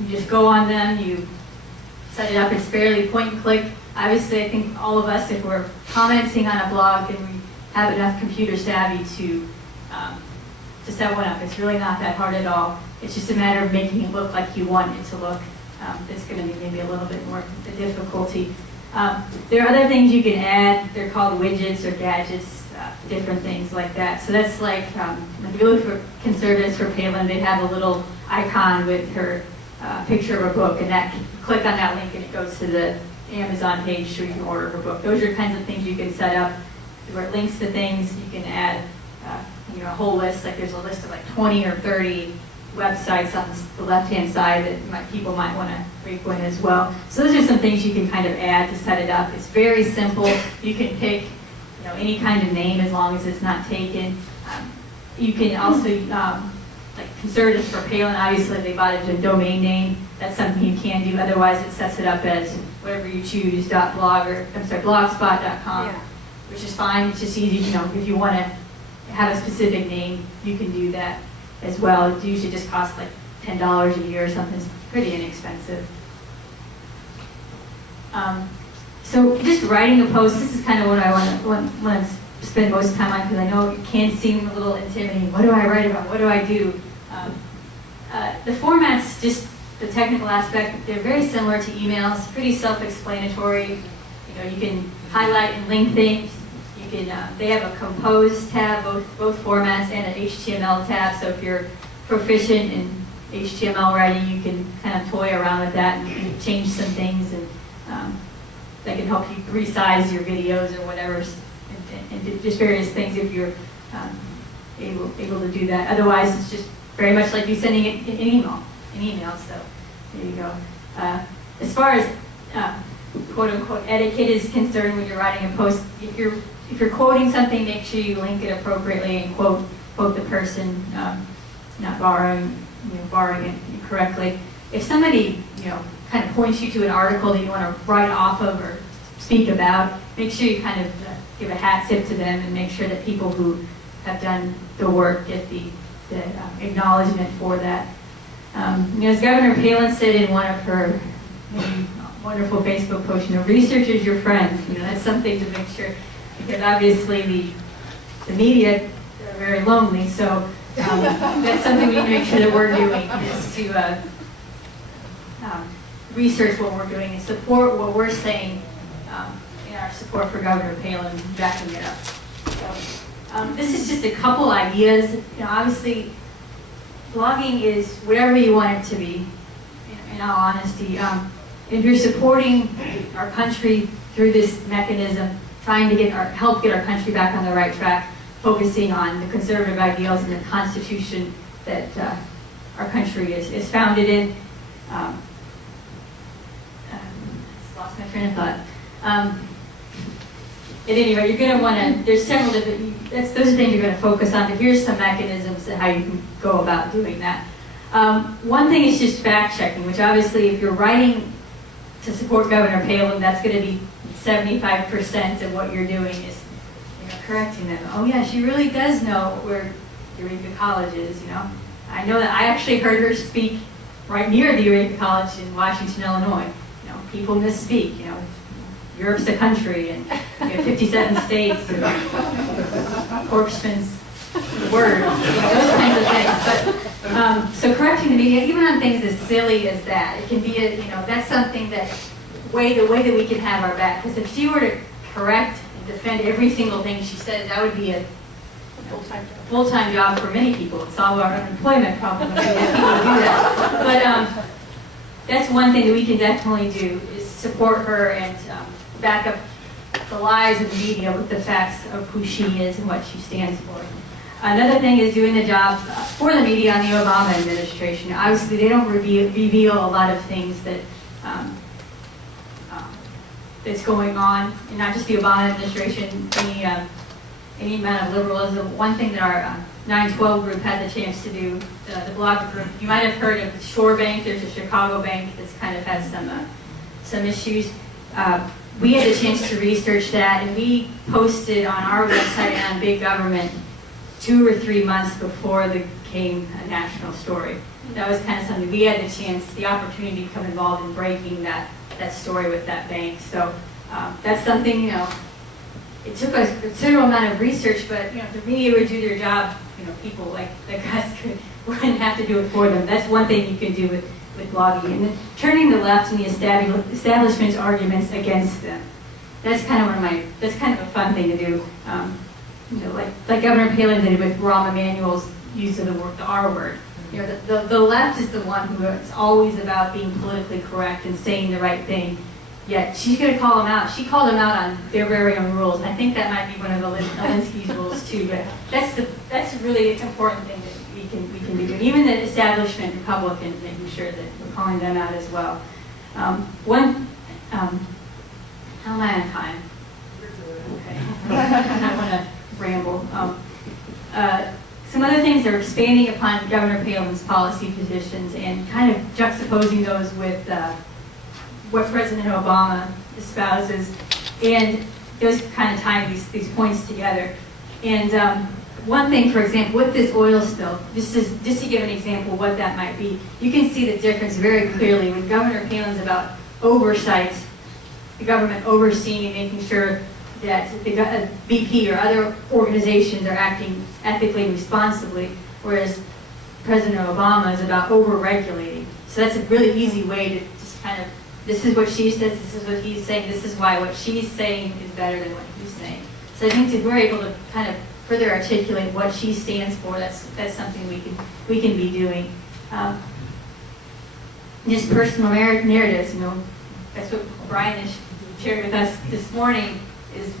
You just go on them, you set it up, it's fairly point and click. Obviously, I think all of us, if we're commenting on a blog, and we have enough computer savvy to set one up. It's really not that hard at all. It's just a matter of making it look like you want it to look. That's going to be maybe a little bit more the difficulty. There are other things you can add. They're called widgets or gadgets, different things like that. So that's like, if you look for Conservatives for Palin, they have a little icon with her picture of a book, and that click on that link and it goes to the Amazon page so you can order her book. Those are kinds of things you can set up where it links to things. You can add a whole list, like there's a list of like 20 or 30 websites on the left-hand side that people might want to frequent as well. So those are some things you can kind of add to set it up. It's very simple. You can pick any kind of name as long as it's not taken. You can also, like Conservatives for Palin, obviously they bought it a domain name. That's something you can do. Otherwise, it sets it up as whatever you choose, blogspot.com, Yeah. which is fine. It's just easy, if you want to have a specific name, you can do that as well. It usually just costs like $10 a year or something. It's pretty inexpensive. So just writing a post, this is kind of what I want to spend most time on, because I know it can seem a little intimidating. What do I write about? What do I do? The format's just the technical aspect. They're very similar to emails, pretty self-explanatory. You can highlight and link things. You can, they have a compose tab, both formats, and an HTML tab. So if you're proficient in HTML writing, you can kind of toy around with that and change some things, and that can help you resize your videos or whatever, and just various things if you're able to do that. Otherwise, it's just very much like you sending it an email. So there you go. As far as quote unquote etiquette is concerned, when you're writing a post, if you're quoting something, make sure you link it appropriately and quote the person, not borrowing it incorrectly. If somebody kind of points you to an article that you want to write off of or speak about, make sure you kind of give a hat tip to them and make sure that people who have done the work get the acknowledgement for that. As Governor Palin said in one of her wonderful Facebook posts, research is your friend. That's something to make sure, because obviously the media are very lonely, so that's something we need to make sure that we're doing, is to research what we're doing and support what we're saying in our support for Governor Palin, backing it up. So, this is just a couple ideas. Obviously, blogging is whatever you want it to be, in all honesty. If you're supporting our country through this mechanism, trying to help get our country back on the right track, focusing on the conservative ideals and the Constitution that our country is founded in. Lost my train of thought. At any rate, you're going to want to, there's several different, those are things you're going to focus on, but here's some mechanisms of how you can go about doing that. One thing is just fact checking, which obviously if you're writing to support Governor Palin, that's going to be 75% of what you're doing is correcting them. Oh yeah, she really does know where Eureka College is, I know that I actually heard her speak right near the Eureka College in Washington, Illinois. People misspeak, Europe's a country, and 57 states, corpsman's word, those kinds of things. But so correcting the media, even on things as silly as that, it can be that's something that the way that we can have our back. Because if she were to correct and defend every single thing she says, that would be a full-time job for many people. It'd solve our unemployment problem if we had people to do that. But that's one thing that we can definitely do, is support her and back up the lies of the media with the facts of who she is and what she stands for. Another thing is doing the job for the media on the Obama administration. Obviously, they don't reveal a lot of things that that's going on, and not just the Obama administration, any amount of liberalism. One thing that our 912 group had the chance to do, the blog group, you might have heard of Shore Bank. There's a Chicago bank that's kind of has some issues. We had the chance to research that, and we posted on our website and on Big Government 2 or 3 months before it became a national story. that was kind of something we had the opportunity to become involved in breaking that story with that bank. So that's something, you know, it took us a considerable amount of research, but you know, if the media would do their job, you know, people like us wouldn't have to do it for them. That's one thing you can do with blogging. And then turning the left and the establishment's arguments against them. That's kind of that's kind of a fun thing to do. You know, like Governor Palin did with Rahm Emanuel's use of the R word. You know, the left is the one who is always about being politically correct and saying the right thing. Yet she's going to call them out. She called them out on their very own rules. And I think that might be one of Alinsky's rules too. But that's a really important thing that we can be doing. Even the establishment Republicans, making sure that we're calling them out as well. How am I on time? Okay. I don't want to ramble. Some other things are expanding upon Governor Palin's policy positions and kind of juxtaposing those with what President Obama espouses, and those kind of tying these points together. And one thing, for example, with this oil spill, just to give an example of what that might be, you can see the difference very clearly when Governor Palin's about oversight, the government overseeing and making sure that the BP or other organizations are acting ethically and responsibly, whereas President Obama is about over-regulating. So that's a really easy way to just kind of, this is what she says, this is what he's saying, this is why what she's saying is better than what he's saying. So I think if we're able to kind of further articulate what she stands for, that's something we can be doing. Just personal narratives, you know, that's what Brian has shared with us this morning, is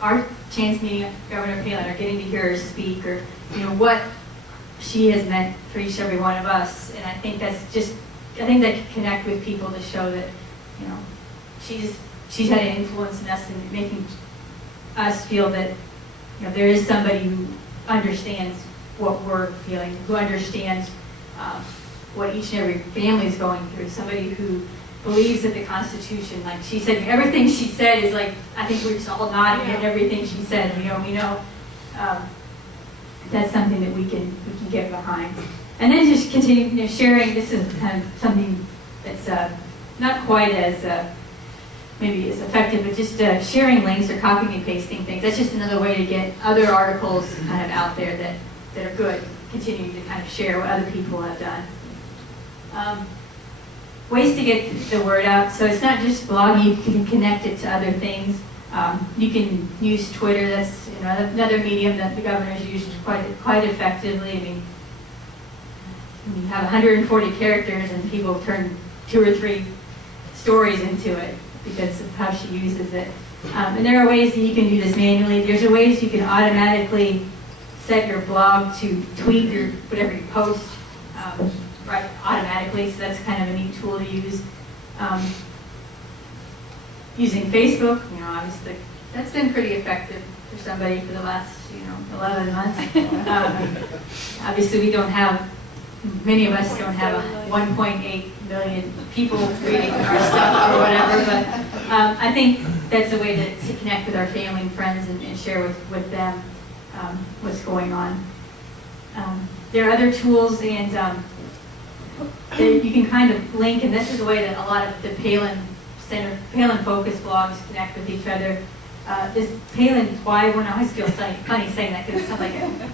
our chance meeting Governor Palin or getting to hear her speak, or you know what she has meant for each and every one of us. And I think that can connect with people to show that, you know, she's had an influence in us in making us feel that, you know, there is somebody who understands what we're feeling, who understands what each and every family is going through, somebody who believes that the Constitution, like she said, everything she said is like, I think we're just all nodding at everything she said. We know that's something that we can get behind. And then just continue, you know, sharing. This is kind of something that's not quite as maybe as effective, but just sharing links or copying and pasting things. That's just another way to get other articles kind of out there that are good. Continuing to kind of share what other people have done. Ways to get the word out. So it's not just blogging, you can connect it to other things. You can use Twitter. That's, you know, another medium that the governor's used quite effectively. I mean, you have 140 characters and people turn 2 or 3 stories into it because of how she uses it. And there are ways that you can do this manually. There's ways you can automatically set your blog to tweet your whatever you post. Right, automatically, so that's kind of a neat tool to use. Using Facebook, you know, obviously, that's been pretty effective for somebody for the last, 11 months. Obviously, many of us don't have 1.8 million people reading our stuff or whatever, but I think that's a way to connect with our family and friends and share with them what's going on. There are other tools, and you can kind of link, and this is the way that a lot of the Palin-focused blogs connect with each other. This Palin, why I always feel funny saying that because it sounds like I can't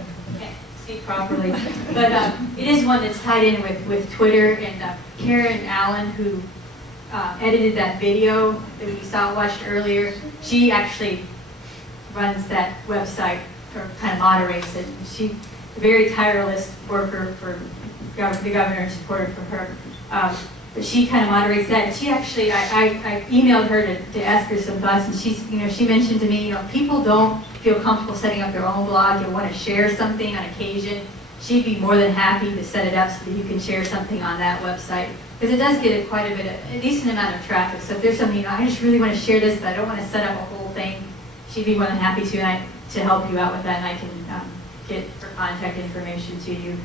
speak properly. But it is one that's tied in with Twitter, and Karen Allen, who edited that video that we watched earlier, she actually runs that website, or kind of moderates it. She's a very tireless worker for the governor and supporter for her. But she kind of moderates that. And she actually, I emailed her to ask her some thoughts, and she mentioned to me, people don't feel comfortable setting up their own blog and want to share something on occasion. She'd be more than happy to set it up so that you can share something on that website, because it does get quite a decent amount of traffic. So if there's something, I just really want to share this, but I don't want to set up a whole thing, she'd be more than happy to help you out with that, and I can get her contact information to you.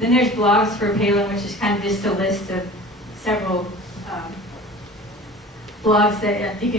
Then there's blogs for Palin, which is kind of just a list of several blogs that you can